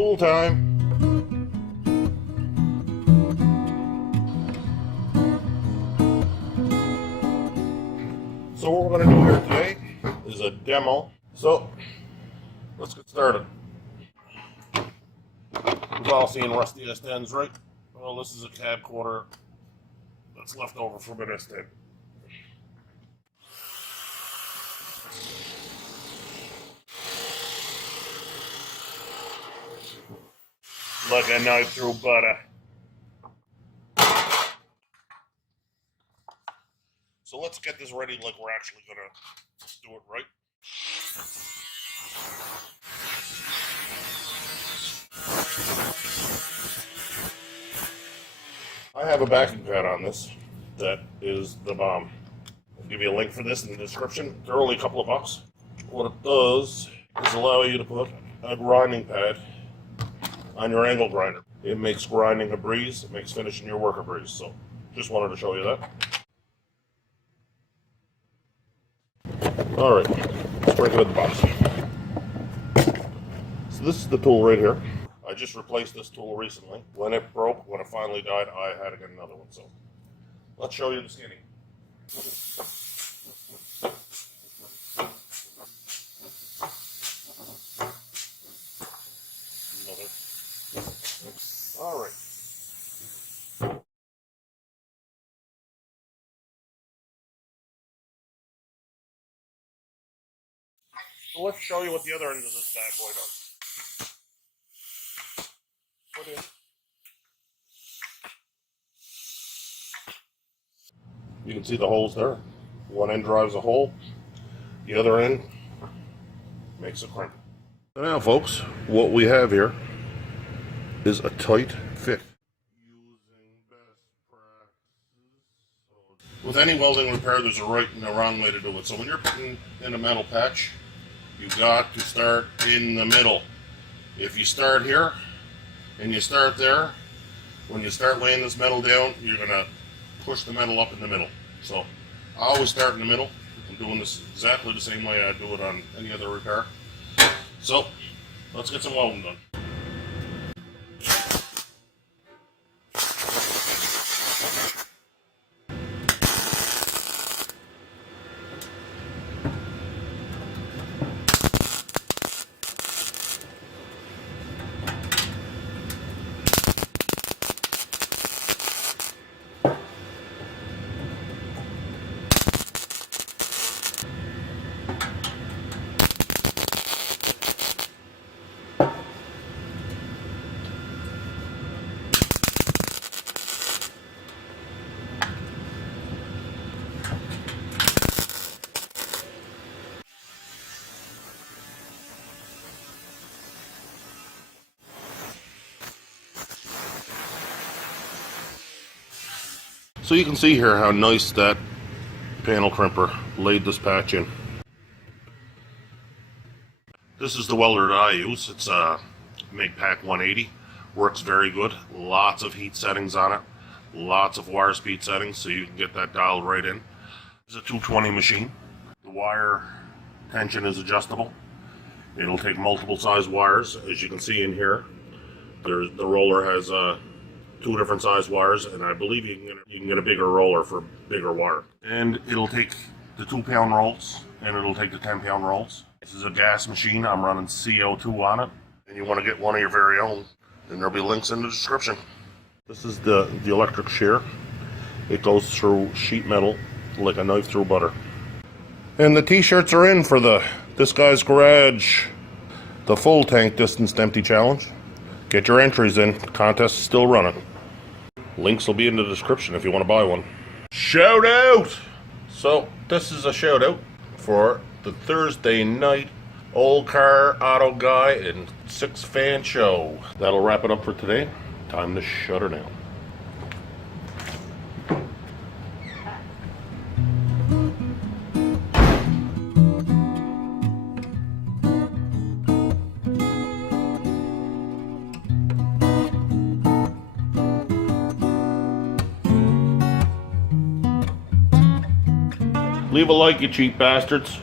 Tool time. So what we're going to do here today is a demo. So let's get started. We've all seen rusty S10s, right? Well, this is a cab quarter that's left over from an S10. Like a knife through butter. So let's get this ready like we're actually gonna do it right. I have a backing pad on this that is the bomb. I'll give you a link for this in the description. They're only a couple of bucks. What it does is allow you to put a grinding pad on your angle grinder. It makes grinding a breeze. It makes finishing your work a breeze. So just wanted to show you that. All right, let's break it in the box. So this is the tool right here. I just replaced this tool recently. When it broke, when it finally died, I had to get another one. So let's show you the skinny. All right. So let's show you what the other end of this bad boy does. Put in. You can see the holes there. One end drives a hole, the other end makes a crimp. So now, folks, what we have here is a tight fit. With any welding repair, there's a right and a wrong way to do it. So when you're putting in a metal patch, you've got to start in the middle. If you start here and you start there, when you start laying this metal down, you're going to push the metal up in the middle. So I always start in the middle. I'm doing this exactly the same way I do it on any other repair. So let's get some welding done. So you can see here how nice that panel crimper laid this patch in. This is the welder that I use. It's a MIG-PAC 180. Works very good. Lots of heat settings on it. Lots of wire speed settings, so you can get that dialed right in. It's a 220 machine. The wire tension is adjustable. It'll take multiple size wires. As you can see in here, the roller has 2 different size wires, and I believe you can get a bigger roller for bigger wire. And it'll take the 2-pound rolls, and it'll take the 10-pound rolls. This is a gas machine. I'm running CO2 on it, and you want to get one of your very own, and there'll be links in the description. This is the electric shear. It goes through sheet metal like a knife through butter. And the t-shirts are in for This Guy's Garage, the full tank distance to empty challenge. Get your entries in. Contest is still running. Links will be in the description if you want to buy one. Shout out! So this is a shout out for the Thursday night old car, auto guy, and 6-fan show. That'll wrap it up for today. Time to shut her down. Leave a like, you cheap bastards.